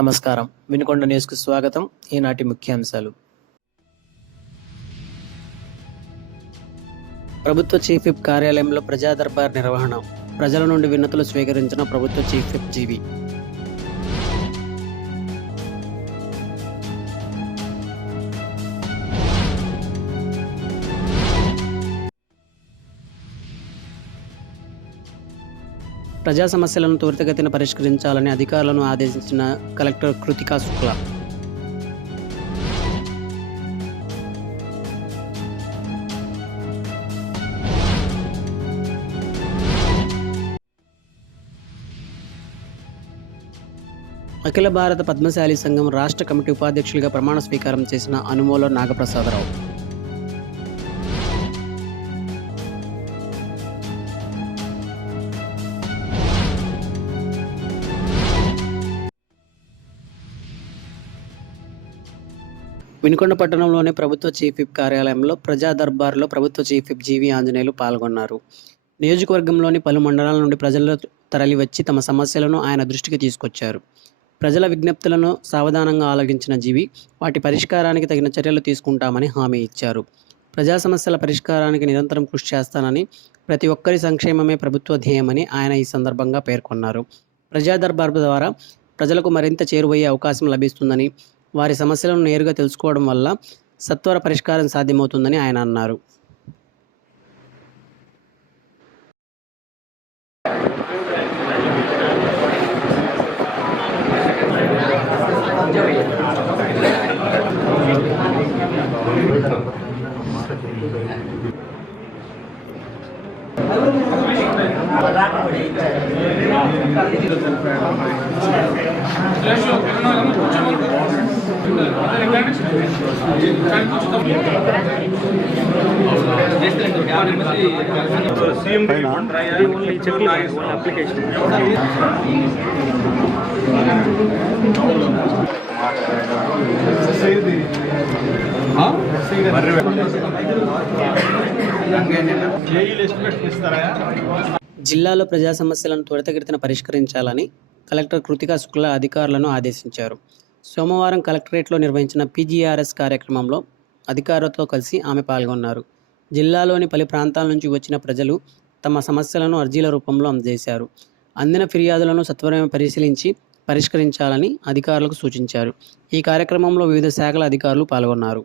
నమస్కారం. వినుకొండ న్యూస్కు స్వాగతం. ఈనాటి ముఖ్యాంశాలు. ప్రభుత్వ చీఫ్ విప్ కార్యాలయంలో ప్రజా దర్బార్ నిర్వహణ. ప్రజల నుండి వినతులు స్వీకరించిన ప్రభుత్వ చీఫ్ విప్ జీవి. ప్రజా సమస్యలను త్వరితగతిన పరిష్కరించాలని అధికారులను ఆదేశించిన కలెక్టర్ కృతికా శుక్లా. అఖిల భారత పద్మశాలి సంఘం రాష్ట్ర కమిటీ ఉపాధ్యక్షులుగా ప్రమాణ స్వీకారం చేసిన అనుమోల నాగప్రసాదరావు. వినుకొండ పట్టణంలోని ప్రభుత్వ చీఫ్ విప్ కార్యాలయంలో ప్రజా దర్బార్లో ప్రభుత్వ చీఫ్ విప్ జీవి ఆంజనేయులు పాల్గొన్నారు. నియోజకవర్గంలోని పలు మండలాల నుండి ప్రజలు తరలివచ్చి తమ సమస్యలను ఆయన దృష్టికి తీసుకొచ్చారు. ప్రజల విజ్ఞప్తులను సావధానంగా ఆలకించిన జీవి వాటి పరిష్కారానికి తగిన చర్యలు తీసుకుంటామని హామీ ఇచ్చారు. ప్రజా సమస్యల పరిష్కారానికి నిరంతరం కృషి చేస్తానని, ప్రతి ఒక్కరి సంక్షేమమే ప్రభుత్వ ధ్యేయమని ఆయన ఈ సందర్భంగా పేర్కొన్నారు. ప్రజా దర్బార్ ద్వారా ప్రజలకు మరింత చేరువయ్యే అవకాశం లభిస్తుందని, వారి సమస్యలను నేరుగా తెలుసుకోవడం వల్ల సత్వర పరిష్కారం సాధ్యమవుతుందని ఆయన అన్నారు. జిల్లాలో ప్రజా సమస్యలను త్వరితగతిన పరిష్కరించాలని కలెక్టర్ కృతికా శుక్లా అధికారులను ఆదేశించారు. సోమవారం కలెక్టరేట్లో నిర్వహించిన పీజీఆర్ఎస్ కార్యక్రమంలో అధికారులతో కలిసి ఆమె పాల్గొన్నారు. జిల్లాలోని పలు ప్రాంతాల నుంచి వచ్చిన ప్రజలు తమ సమస్యలను అర్జీల రూపంలో అందజేశారు. అందిన ఫిర్యాదులను సత్వరమే పరిశీలించి పరిష్కరించాలని అధికారులకు సూచించారు. ఈ కార్యక్రమంలో వివిధ శాఖల అధికారులు పాల్గొన్నారు.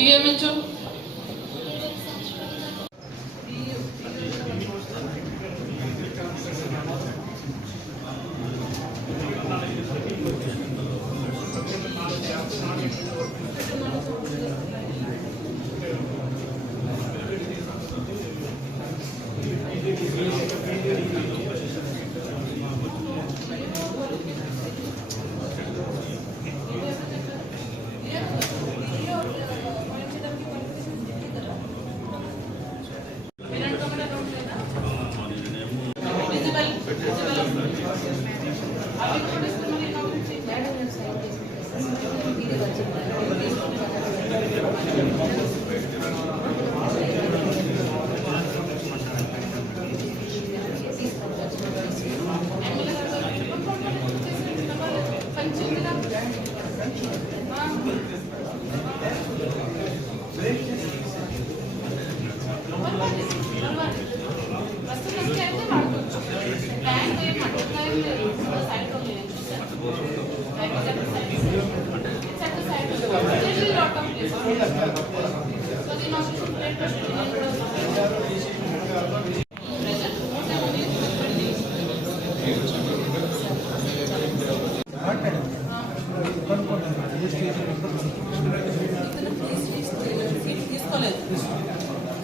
DMHO visible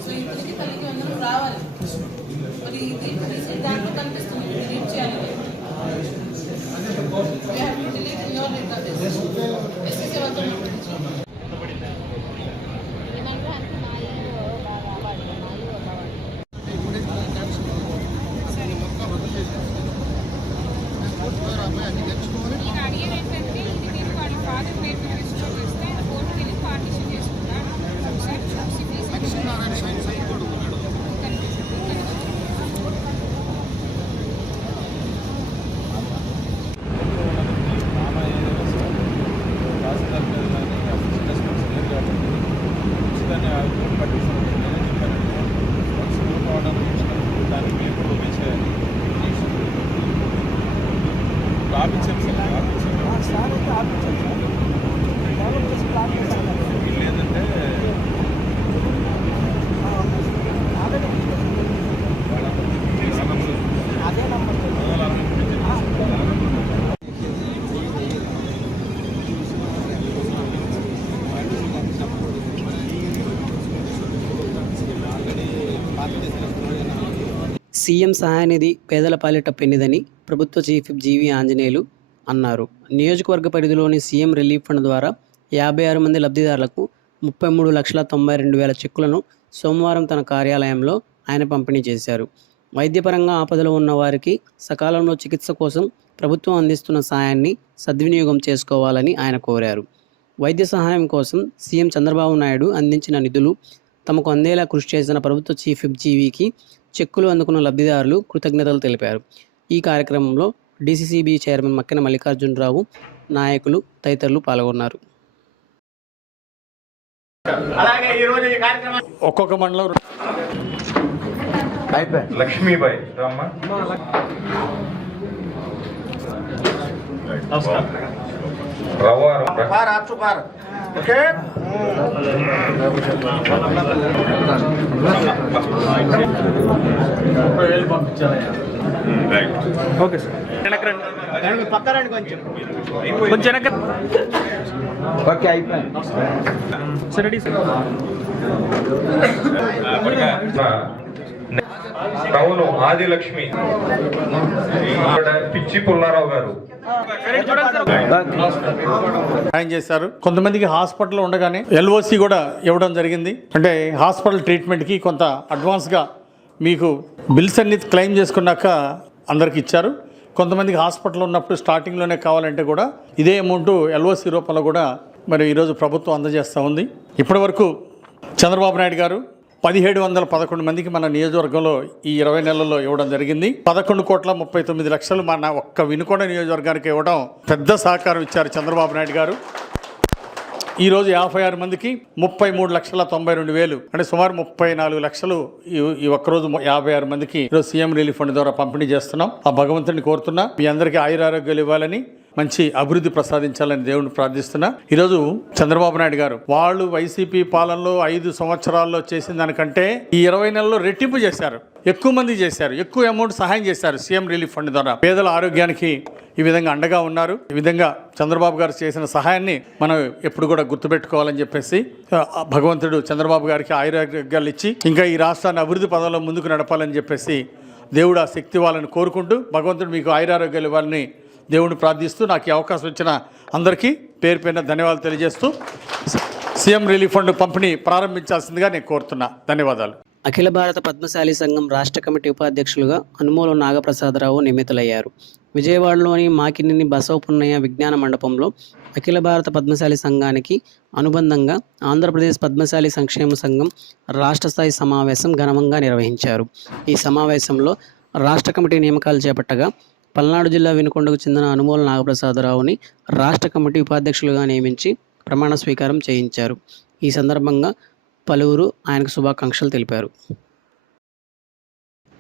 సో ఇప్పటికి కలిగి అందరం రావాలి. మరి ఇది దాంట్లో కనిపిస్తుంది డిలీట్ చేయాలి. సీఎం సహాయనిధి పేదల పాలిట పెన్నిదని ప్రభుత్వ చీఫ్ విప్ జీవీ ఆంజనేయులు అన్నారు. నియోజకవర్గ పరిధిలోని సీఎం రిలీఫ్ ఫండ్ ద్వారా 56 మంది లబ్ధిదారులకు 33,92,000 చెక్కులను సోమవారం తన కార్యాలయంలో ఆయన పంపిణీ చేశారు. వైద్యపరంగా ఆపదలో ఉన్న వారికి సకాలంలో చికిత్స కోసం ప్రభుత్వం అందిస్తున్న సాయాన్ని సద్వినియోగం చేసుకోవాలని ఆయన కోరారు. వైద్య సహాయం కోసం సీఎం చంద్రబాబు నాయుడు అందించిన నిధులు తమకు అందేలా కృషి చేసిన ప్రభుత్వ చీఫ్ విప్ జీవీకి చెక్కులు అందుకున్న లబ్ధిదారులు కృతజ్ఞతలు తెలిపారు. ఈ కార్యక్రమంలో డీసీసీబీ చైర్మన్ మక్కెన మల్లికార్జునరావు, నాయకులు తదితరులు పాల్గొన్నారు. ఒక్కొక్క మండలం లక్ష్మీబాయి ఓకే సార్ పక్కరండి కొంచెం ఓకే అయిపోయింది sir ready sir. Town Adilakshmi పిచ్చి పుల్లారావు గారు సాయం చేశారు. కొంతమందికి హాస్పిటల్ ఉండగానే ఎల్ఓసి కూడా ఇవ్వడం జరిగింది. అంటే హాస్పిటల్ ట్రీట్మెంట్కి కొంత అడ్వాన్స్గా మీకు బిల్స్ అన్ని క్లెయిమ్ చేసుకున్నాక అందరికి ఇచ్చారు. కొంతమందికి హాస్పిటల్ ఉన్నప్పుడు స్టార్టింగ్లోనే కావాలంటే కూడా ఇదే అమౌంట్ ఎల్ఓసి రూపంలో కూడా మరి ఈరోజు ప్రభుత్వం అందజేస్తూ ఉంది. ఇప్పటి వరకు చంద్రబాబు నాయుడు గారు 1711 మందికి మన నియోజకవర్గంలో ఈ 20 నెలల్లో ఇవ్వడం జరిగింది. 11,39,00,000 మన ఒక్క వినుకొండ నియోజకవర్గానికి ఇవ్వడం పెద్ద సహకారం ఇచ్చారు చంద్రబాబు నాయుడు గారు. ఈరోజు 56 మందికి 33,92,000 అంటే సుమారు 34 లక్షలు ఈ ఒక్కరోజు 56 మందికి ఈరోజు సీఎం రిలీఫ్ ఫండ్ ద్వారా పంపిణీ చేస్తున్నాం. ఆ భగవంతుడిని కోరుతున్నా మీ అందరికీ ఆయురారోగ్యాలు ఇవ్వాలని, మంచి అభివృద్ధి ప్రసాదించాలని దేవుడిని ప్రార్థిస్తున్నా. ఈరోజు చంద్రబాబు నాయుడు గారు వాళ్ళు వైసీపీ పాలనలో 5 సంవత్సరాల్లో చేసిన దానికంటే ఈ 20 నెలల్లో రెట్టింపు చేశారు. ఎక్కువ మంది చేశారు, ఎక్కువ అమౌంట్ సహాయం చేశారు. సీఎం రిలీఫ్ ఫండ్ ద్వారా పేదల ఆరోగ్యానికి ఈ విధంగా అండగా ఉన్నారు. ఈ విధంగా చంద్రబాబు గారు చేసిన సహాయాన్ని మనం ఎప్పుడు కూడా గుర్తుపెట్టుకోవాలని చెప్పేసి భగవంతుడు చంద్రబాబు గారికి ఆయురారోగ్యాలు ఇచ్చి ఇంకా ఈ రాష్ట్రాన్ని అభివృద్ధి పదంలో ముందుకు నడపాలని చెప్పేసి దేవుడు ఆ శక్తి వాళ్ళని కోరుకుంటూ భగవంతుడు మీకు ఆయురారోగ్యాలు ఇవ్వాలని దేవుడిని ప్రార్థిస్తూ నాకు ఈ అవకాశం ఇచ్చిన అందరికీ పేరు పేరున ధన్యవాదాలు తెలియజేస్తూ సీఎం రిలీఫ్ ఫండ్ పంపిణీ ప్రారంభించాల్సిందిగా నేను కోరుతున్నా. ధన్యవాదాలు. అఖిల భారత పద్మశాలి సంఘం రాష్ట్ర కమిటీ ఉపాధ్యక్షులుగా అనుమోలు నాగప్రసాదరావు నియమితులయ్యారు. విజయవాడలోని మాకినేని బసవపున్నయ్య విజ్ఞాన మండపంలో అఖిల భారత పద్మశాలి సంఘానికి అనుబంధంగా ఆంధ్రప్రదేశ్ పద్మశాలి సంక్షేమ సంఘం రాష్ట్ర స్థాయి సమావేశం ఘనంగా నిర్వహించారు. ఈ సమావేశంలో రాష్ట్ర కమిటీ నియామకాలు చేపట్టగా పల్నాడు జిల్లా వినుకొండకు చెందిన అనుమోలు నాగప్రసాదరావుని రాష్ట్ర కమిటీ ఉపాధ్యక్షులుగా నియమించి ప్రమాణ స్వీకారం చేయించారు. ఈ సందర్భంగా పలువురు ఆయనకు శుభాకాంక్షలు తెలిపారు.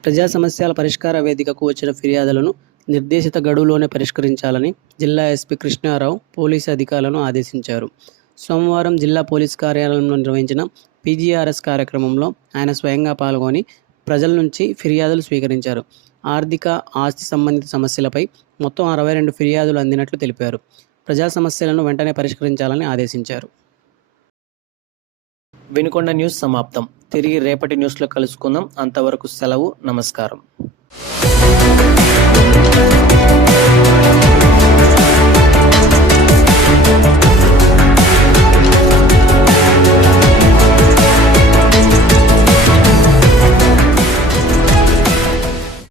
ప్రజా సమస్యల పరిష్కార వేదికకు వచ్చిన ఫిర్యాదులను నిర్దేశిత గడువులోనే పరిష్కరించాలని జిల్లా ఎస్పీ కృష్ణారావు పోలీసు అధికారులను ఆదేశించారు. సోమవారం జిల్లా పోలీస్ కార్యాలయంలో నిర్వహించిన పీజీఆర్ఎస్ కార్యక్రమంలో ఆయన స్వయంగా పాల్గొని ప్రజల నుంచి ఫిర్యాదులు స్వీకరించారు. ఆర్థిక, ఆస్తి సంబంధిత సమస్యలపై మొత్తం 62 ఫిర్యాదులు అందినట్లు తెలిపారు. ప్రజా సమస్యలను వెంటనే పరిష్కరించాలని ఆదేశించారు. వినుకొండ న్యూస్ సమాప్తం. తిరిగి రేపటి న్యూస్లో కలుసుకుందాం. అంతవరకు సెలవు. నమస్కారం.